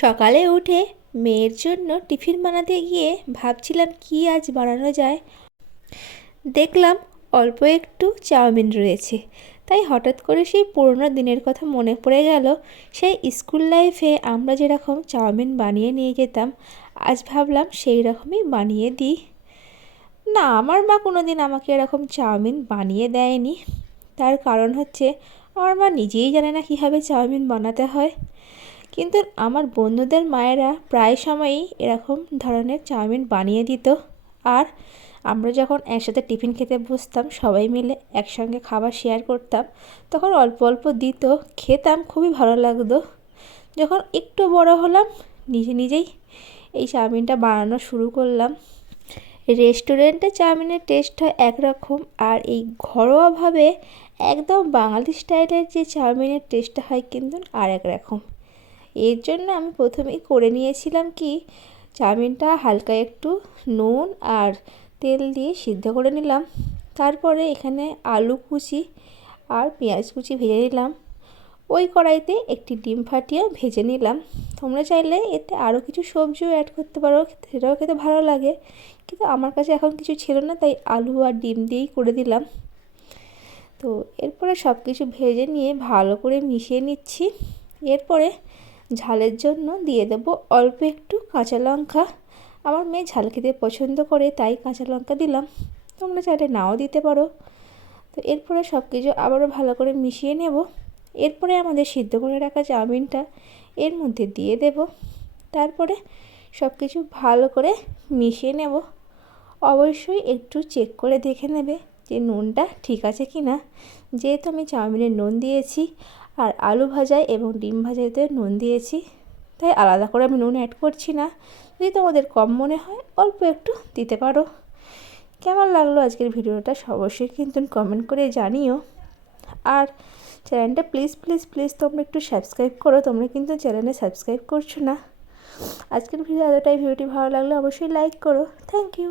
সকালে উঠে মেয়ের জন্য টিফিন বানাতে গিয়ে ভাবছিলাম কি আজ বানানো যায়। দেখলাম অল্প একটু চাউমিন রয়েছে, তাই হঠাৎ করে সেই পুরোনো দিনের কথা মনে পড়ে গেল। সেই স্কুল লাইফে আমরা যেরকম চাউমিন বানিয়ে নিয়ে যেতাম, আজ ভাবলাম সেই রকমই বানিয়ে দিই। না, আমার মা কোনো দিন আমাকে এরকম চাউমিন বানিয়ে দেয়নি। তার কারণ হচ্ছে আমার মা নিজেই জানে না কীভাবে চাউমিন বানাতে হয়। কিন্তু আমার বন্ধুদের মায়েরা প্রায় সময়ই এরকম ধরনের চাউমিন বানিয়ে দিত। আর আমরা যখন একসাথে টিফিন খেতে বসতাম, সবাই মিলে একসঙ্গে খাবার শেয়ার করতাম, তখন অল্প অল্প দিত, খেতাম, খুবই ভালো লাগতো। যখন একটু বড় হলাম, নিজে নিজেই এই চাউমিনটা বানানো শুরু করলাম। রেস্টুরেন্টে চাউমিনের টেস্ট হয় একরকম, আর এই ঘরোয়াভাবে একদম বাঙালি স্টাইলের যে চাউমিনের টেস্টটা হয় কিন্তু আর এক রকম। এর জন্য আমি প্রথমেই করে নিয়েছিলাম কি, চাউমিনটা হালকা একটু নুন আর তেল দিয়ে সিদ্ধ করে নিলাম। তারপরে এখানে আলু কুচি আর পেঁয়াজ কুচি ভেজে নিলাম। ওই কড়াইতে একটি ডিম ফাটিয়ে ভেজে নিলাম। তোমরা চাইলে এতে আরও কিছু সবজিও অ্যাড করতে পারো, সেটাও খেতে ভালো লাগে, কিন্তু আমার কাছে এখন কিছু ছিল না, তাই আলু আর ডিম দিয়েই করে দিলাম। তো এরপরে সব কিছু ভেজে নিয়ে ভালো করে মিশিয়ে নিচ্ছি। এরপরে ঝালের জন্য দিয়ে দেবো অল্প একটু কাঁচা লঙ্কা। আমার মেয়ে ঝাল খেতে পছন্দ করে, তাই কাঁচা লঙ্কা দিলাম, তোমরা চাইলে নাও দিতে পারো। তো এরপরে সব কিছু আবারও ভালো করে মিশিয়ে নেব। এরপরে আমাদের সিদ্ধ করে রাখা চাউমিনটা এর মধ্যে দিয়ে দেব। তারপরে সব কিছু ভালো করে মিশিয়ে নেব। অবশ্যই একটু চেক করে দেখে নেবে যে নুনটা ঠিক আছে কি না। যেহেতু আমি চাউমিনে নুন দিয়েছি আর আলু ভাজায় এবং ডিম ভাজাতে নুন দিয়েছি, তাই আলাদা করে আমি নুন অ্যাড করছি না। যদি তোমাদের কম মনে হয় অল্প একটু দিতে পারো। কেমন লাগলো আজকের ভিডিওটা অবশ্যই কিন্তু কমেন্ট করে জানিও। আর চ্যানেলটা প্লিজ প্লিজ প্লিজ তোমরা একটু সাবস্ক্রাইব করো, তোমরা কিন্তু চ্যানেলে সাবস্ক্রাইব করছো না। আজকের ভিডিও এতটাই। ভিডিওটি ভালো লাগলে অবশ্যই লাইক করো। Thank you.